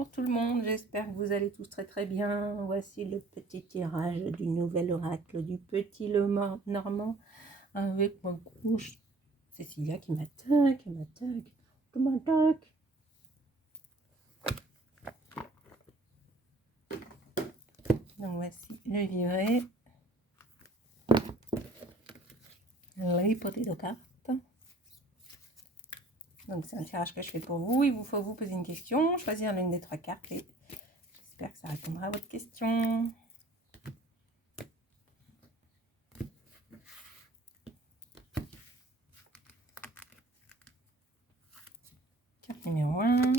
Bonjour tout le monde, j'espère que vous allez tous très très bien. Voici le petit tirage du nouvel oracle du petit Normand avec mon gros Cécilia qui m'attaque. Donc voici le livret, les potato cartes. Donc c'est un tirage que je fais pour vous. Il vous faut vous poser une question, choisir l'une des 3 cartes et j'espère que ça répondra à votre question. Carte numéro 1,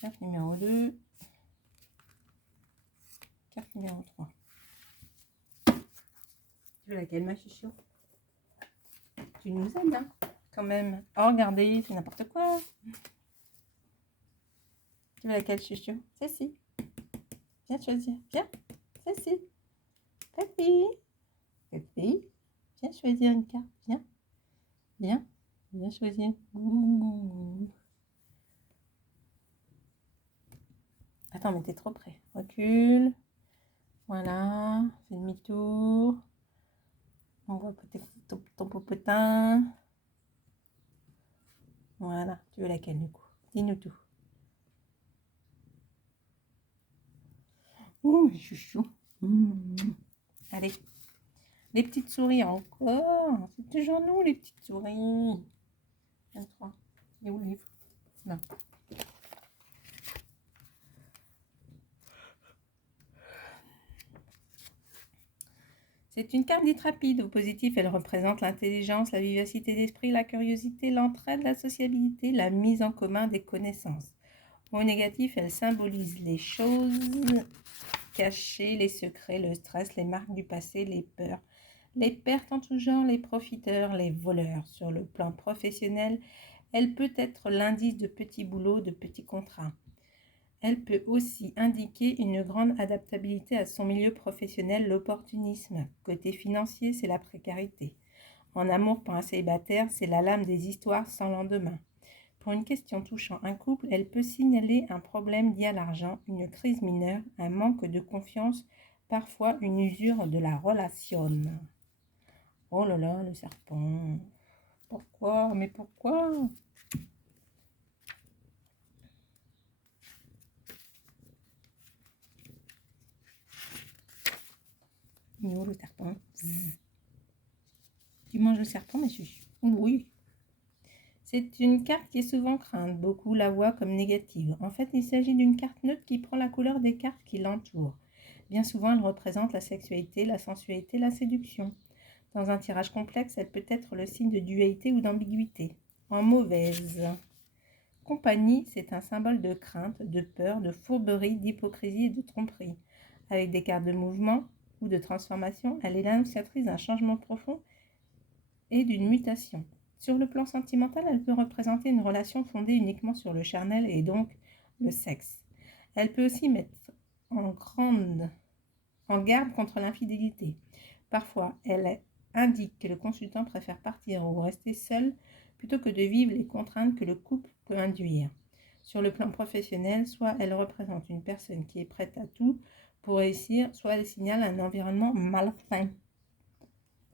carte numéro 2, carte numéro 3. Tu veux laquelle, ma chouchou? Tu nous aides, hein, quand même. Oh, regardez, c'est n'importe quoi. Tu veux laquelle, chouchou? Celle-ci. Viens choisir. Viens. Celle-ci. Papy. Papy. Viens choisir une carte. Viens. Viens. Viens choisir. Ouh. Attends, mais t'es trop près. Recule. Voilà. Fais demi-tour. On voit ton popotin. Voilà. Tu veux laquelle, du coup? Dis-nous tout. Ouh, chouchou. Allez. Les petites souris encore. C'est toujours nous, les petites souris. 23. Il est où le livre? Là. C'est une carte dite rapide. Au positif, elle représente l'intelligence, la vivacité d'esprit, la curiosité, l'entraide, la sociabilité, la mise en commun des connaissances. Au négatif, elle symbolise les choses cachées, les secrets, le stress, les marques du passé, les peurs, les pertes en tout genre, les profiteurs, les voleurs. Sur le plan professionnel, elle peut être l'indice de petits boulots, de petits contrats. Elle peut aussi indiquer une grande adaptabilité à son milieu professionnel, l'opportunisme. Côté financier, c'est la précarité. En amour pour un célibataire, c'est la lame des histoires sans lendemain. Pour une question touchant un couple, elle peut signaler un problème lié à l'argent, une crise mineure, un manque de confiance, parfois une usure de la relation. Oh là là, le serpent. Pourquoi? Mais pourquoi? Il est où le serpent? Tu manges le serpent, monsieur? Oui. C'est une carte qui est souvent crainte. Beaucoup la voient comme négative. En fait, il s'agit d'une carte neutre qui prend la couleur des cartes qui l'entourent. Bien souvent, elle représente la sexualité, la sensualité, la séduction. Dans un tirage complexe, elle peut être le signe de dualité ou d'ambiguïté. En mauvaise compagnie, c'est un symbole de crainte, de peur, de fourberie, d'hypocrisie et de tromperie. Avec des cartes de mouvement ou de transformation, elle est l'annonciatrice d'un changement profond et d'une mutation. Sur le plan sentimental, elle peut représenter une relation fondée uniquement sur le charnel et donc le sexe. Elle peut aussi mettre en garde contre l'infidélité. Parfois, elle indique que le consultant préfère partir ou rester seul plutôt que de vivre les contraintes que le couple peut induire. Sur le plan professionnel, soit elle représente une personne qui est prête à tout pour réussir, soit elle signale un environnement malsain.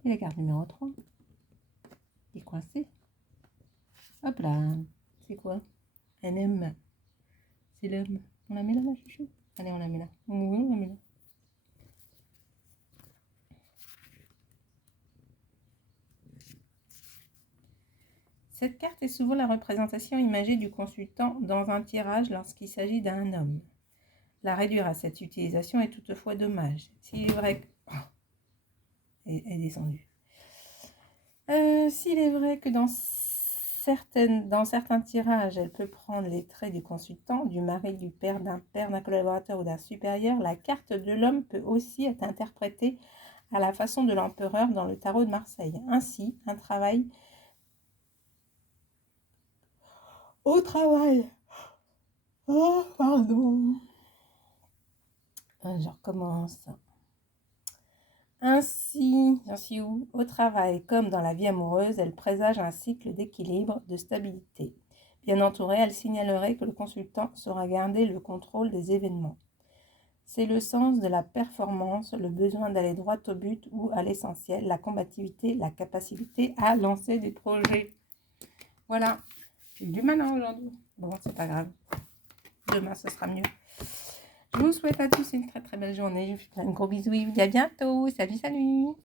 Et la carte numéro 3. Il est coincé. Hop là. C'est quoi? Un homme. C'est l'homme. On la met là, ma chouchou? Allez, on la met là. Oui, on la met là. Cette carte est souvent la représentation imagée du consultant dans un tirage lorsqu'il s'agit d'un homme. La réduire à cette utilisation est toutefois dommage. S'il est vrai que... Oh, elle est descendue. S'il est vrai que dans certains tirages, elle peut prendre les traits du consultant, du mari, du père, d'un collaborateur ou d'un supérieur, la carte de l'homme peut aussi être interprétée à la façon de l'empereur dans le tarot de Marseille. Ainsi, un travail au travail. Oh, pardon. Je recommence. Ainsi, j'en suis où? Au travail comme dans la vie amoureuse, elle présage un cycle d'équilibre, de stabilité. Bien entourée, elle signalerait que le consultant saura garder le contrôle des événements. C'est le sens de la performance, le besoin d'aller droit au but ou à l'essentiel, la combativité, la capacité à lancer des projets. Voilà, j'ai eu du mal aujourd'hui. Bon, c'est pas grave. Demain, ce sera mieux. Je vous souhaite à tous une très très belle journée. Je vous fais un gros bisou et je vous dis à bientôt. Salut, salut!